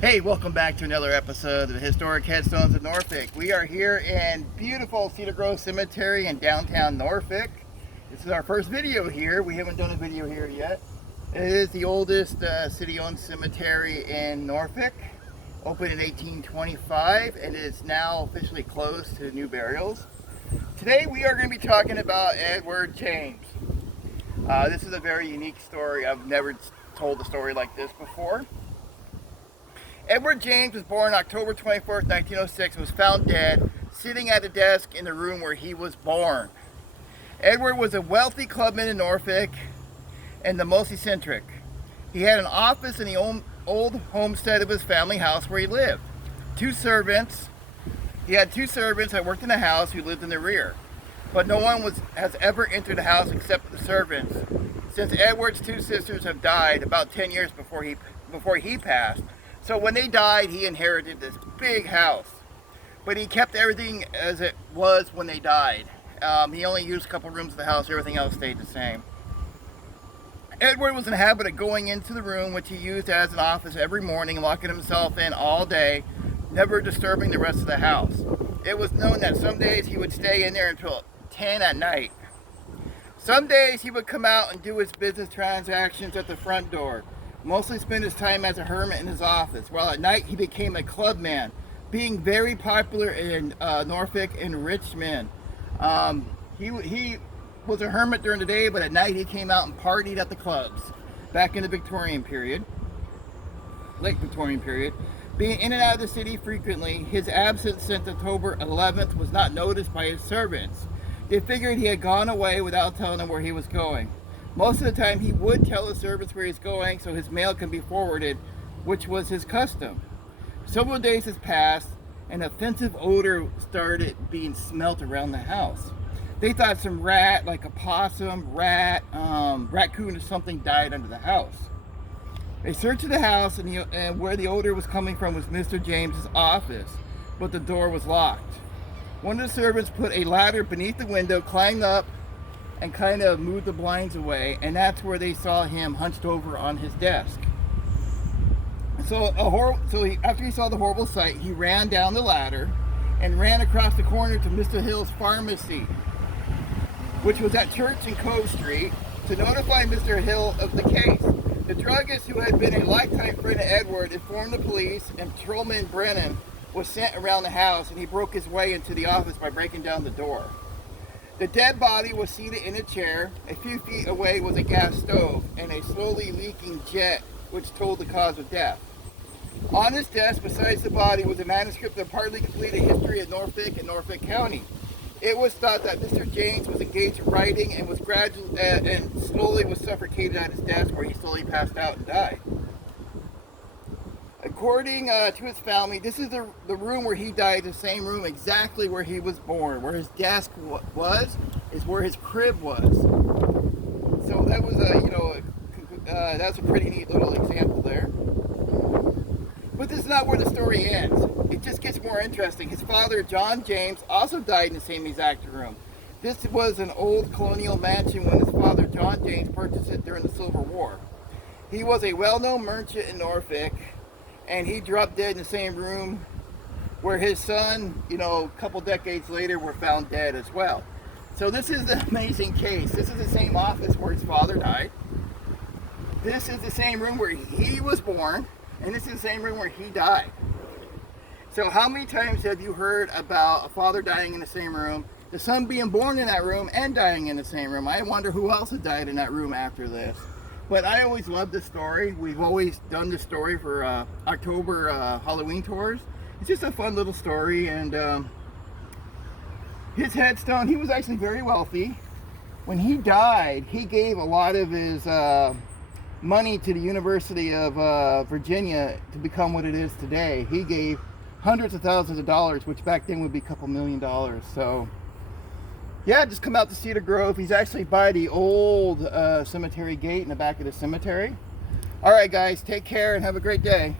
Hey, welcome back to another episode of the Historic Headstones of Norfolk. We are here in beautiful Cedar Grove Cemetery in downtown Norfolk. This is our first video here. We haven't done a video here yet. It is the oldest city-owned cemetery in Norfolk. Opened in 1825 and it is now officially closed to new burials. Today we are going to be talking about Edward James. This is a very unique story. I've never told a story like this before. Edward James was born October 24th, 1906 and was found dead sitting at a desk in the room where he was born. Edward was a wealthy clubman in Norfolk and the most eccentric. He had an office in the old homestead of his family house where he lived. He had two servants that worked in the house who lived in the rear. But no one has ever entered the house except the servants, since Edward's two sisters have died about 10 years before he passed. So when they died, he inherited this big house. But he kept everything as it was when they died. He only used a couple rooms of the house, everything else stayed the same. Edward was in the habit of going into the room which he used as an office every morning, locking himself in all day, never disturbing the rest of the house. It was known that some days he would stay in there until 10 at night. Some days he would come out and do his business transactions at the front door. Mostly spent his time as a hermit in his office, while at night he became a clubman, being very popular in Norfolk and Richmond. He was a hermit during the day, but at night he came out and partied at the clubs back in the Victorian period, late Victorian period. Being in and out of the city frequently, his absence since October 11th was not noticed by his servants. They figured he had gone away without telling them where he was going. Most of the time he would tell his servants where he's going so his mail can be forwarded, which was his custom. Several days has passed and an offensive odor started being smelt around the house. They thought some rat, like a possum, raccoon or something died under the house. They searched the house and where the odor was coming from was Mr. James's office, but the door was locked. One of the servants put a ladder beneath the window, climbed up, and kind of moved the blinds away, and that's where they saw him hunched over on his desk. After he saw the horrible sight, he ran down the ladder and ran across the corner to Mr. Hill's pharmacy, which was at Church and Cove Street, to notify Mr. Hill of the case. The druggist, who had been a lifetime friend of Edward, informed the police, and Patrolman Brennan was sent around the house, and he broke his way into the office by breaking down the door. The dead body was seated in a chair. A few feet away was a gas stove and a slowly leaking jet, which told the cause of death. On his desk, besides the body, was a manuscript of partly completed history of Norfolk and Norfolk County. It was thought that Mr. James was engaged in writing and was slowly was suffocated at his desk, where he slowly passed out and died. According to his family, this is the room where he died, the same room exactly where he was born. Where his desk was is where his crib was. So that was that's a pretty neat little example there. But this is not where the story ends. It just gets more interesting. His father, John James, also died in the same exact room. This was an old colonial mansion when his father, John James, purchased it during the Civil War. He was a well-known merchant in Norfolk, and he dropped dead in the same room where his son, a couple decades later, were found dead as well. So this is an amazing case. This is the same office where his father died. This is the same room where he was born, and this is the same room where he died. So how many times have you heard about a father dying in the same room, the son being born in that room and dying in the same room? I wonder who else had died in that room after this. But I always loved this story. We've always done this story for October Halloween tours. It's just a fun little story. And his headstone, he was actually very wealthy. When he died, he gave a lot of his money to the University of Virginia to become what it is today. He gave hundreds of thousands of dollars, which back then would be a couple $1 million. So yeah, just come out to Cedar Grove. He's actually by the old cemetery gate in the back of the cemetery. All right, guys, take care and have a great day.